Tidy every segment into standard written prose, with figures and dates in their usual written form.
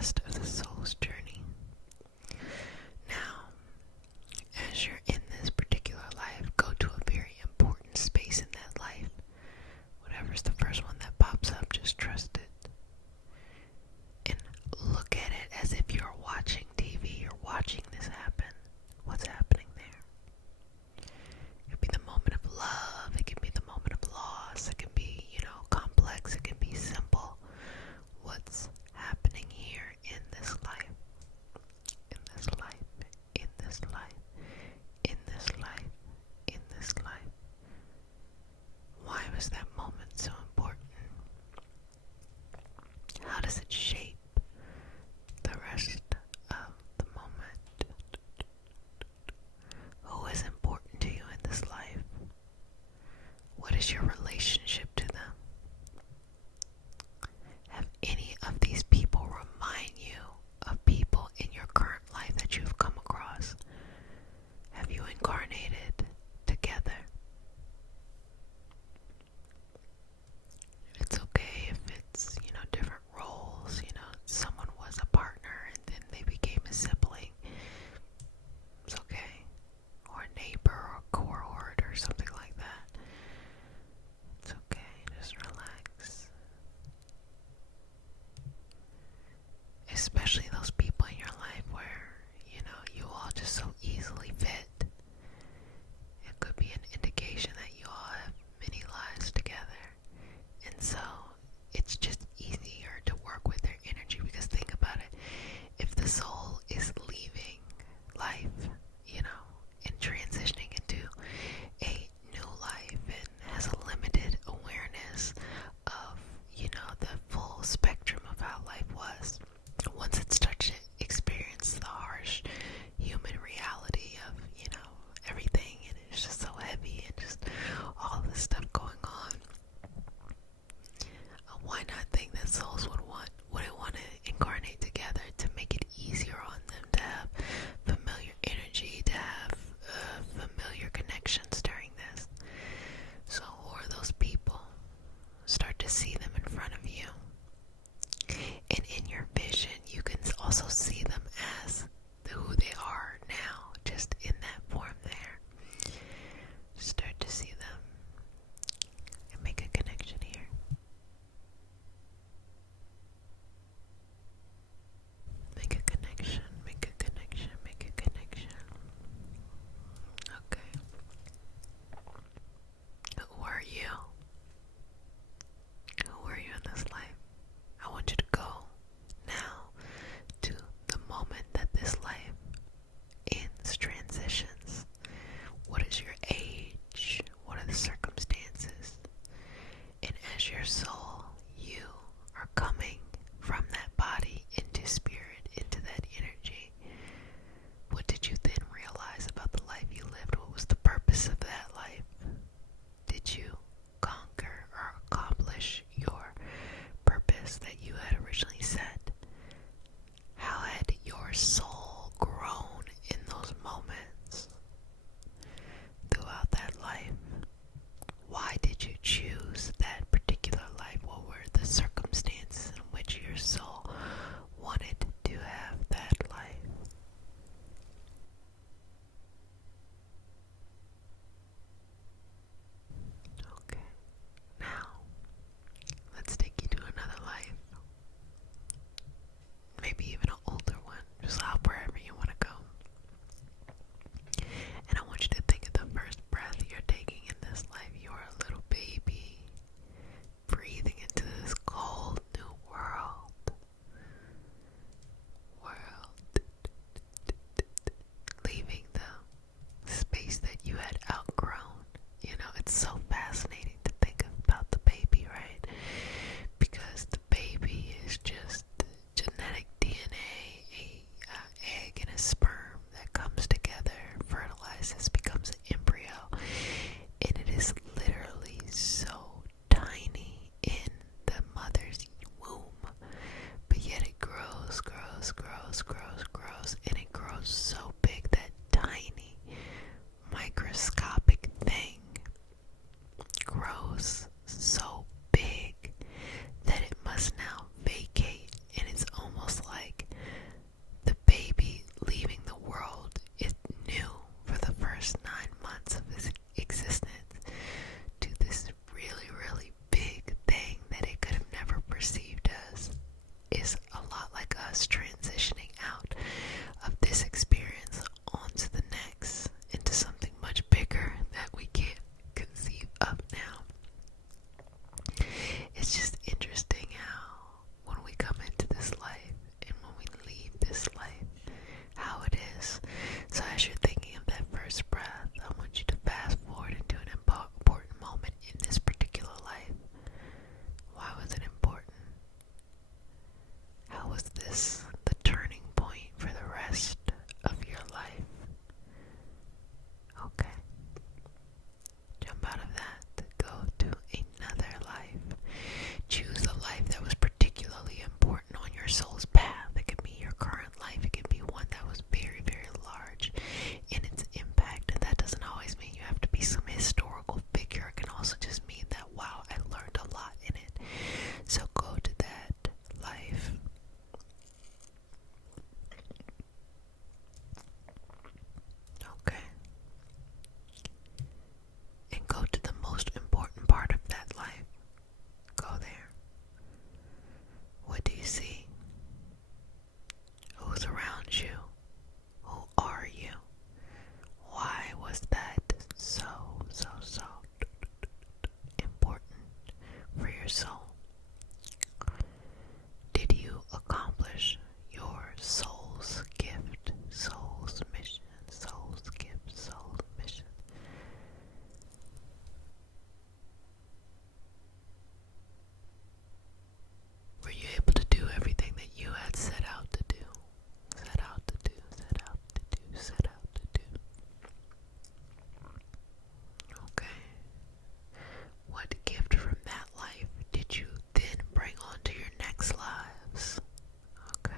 rest of the soul's journey. Now, as you're in this particular life, go to a very important space in that life. Whatever's the first one that pops up, just trust it. And look at it as if you're watching TV. You're watching this happen. What's happening there? It could be the moment of love. It can be the moment of loss. It can be, complex. It can be simple. What's happening here in this life? In this life. In this life. In this life. In this life. Why was that moment so important? How does it shape the rest of the moment? Who is important to you in this life? What is your relationship to them? Have any of these people remind you of people in your current life that you've come across? Have you incarnated together? It's okay if it's, different roles. Someone was a partner and then they became a sibling. It's okay. Or a neighbor or a cohort or something like that. It's okay. Just relax. Especially those people in your life where, you all just so easily fit. It could be an indication that you all have many lives together. And so it's just easier to work with their energy, because think about it. If the soul is leaving life, and transitioning into a new life and has a limited awareness of, the full spectrum of how life was, once it starts to experience the harsh human reality of, everything, and it's just so heavy and just all this stuff going on, why not think that souls wouldn't want to incarnate together to make it easier on them to have familiar energy, to have familiar connections during this? So who are those people? Start to see them in front of you. And in your vision, you can also see them as who they are now, just in that form there. Start to see them and make a connection here. Make a connection, make a connection, make a connection. Okay. Who are you? Who are you in this life? I want you to go now to the moment that this life ends, transitions. What is your age? What are the circumstances? And as your soul, you are coming from that body into spirit, into that energy. What did you then realize about the life you lived? What was the purpose of that life? Did you conquer or accomplish your purpose that you had originally set? How had your soul grown in those moments throughout that life? Why did you choose that particular life? What were the circumstances in which your soul wanted to have that life? Okay, now let's take you to another life. accomplish your soul's gift, soul's mission, soul's gift, soul's mission. Were you able to do everything that you had set out to do? Set out to do, set out to do, set out to do. Okay. What gift from that life did you then bring on to your next lives? Okay.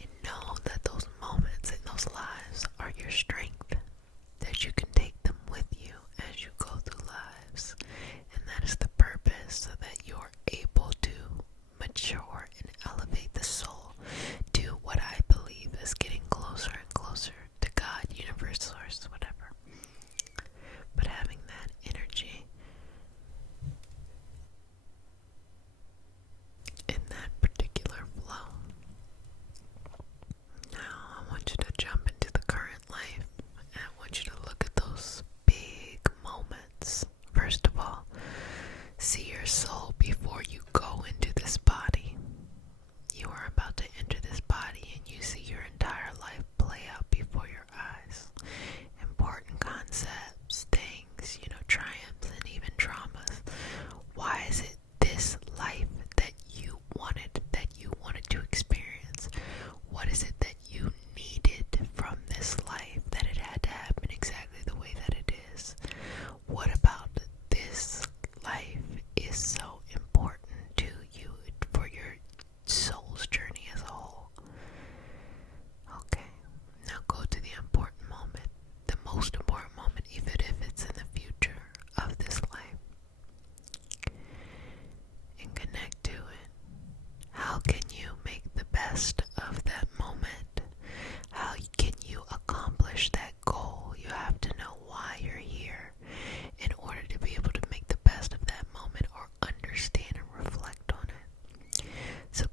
And know that those moments in those lives are your strength, that you can take them with you as you go through lives. And that is the purpose, so that you're able to mature and elevate the soul to what I believe is getting closer and closer to God, universe, source, whatever. But having that energy in that particular flow. Now I want you to jump into the current life, and I want you to look at those big moments. First of all, see your soul before you go into this body. You are about to enter this body and you see your entire life play out before your eyes. Important concepts, things, triumphs and even traumas. Why is it this life that you wanted to experience? What is it that you needed from this life that it had to happen exactly the way that it is? What about this life is so important to you for your soul's journey as a whole? Okay, now go to the important moment, the most important moment, even if it's in the future of this life, and connect to it. How can you make the best of that moment? How can you accomplish that goal? You have to know why you're here in order to be able to make the best of that moment or understand and reflect on it. So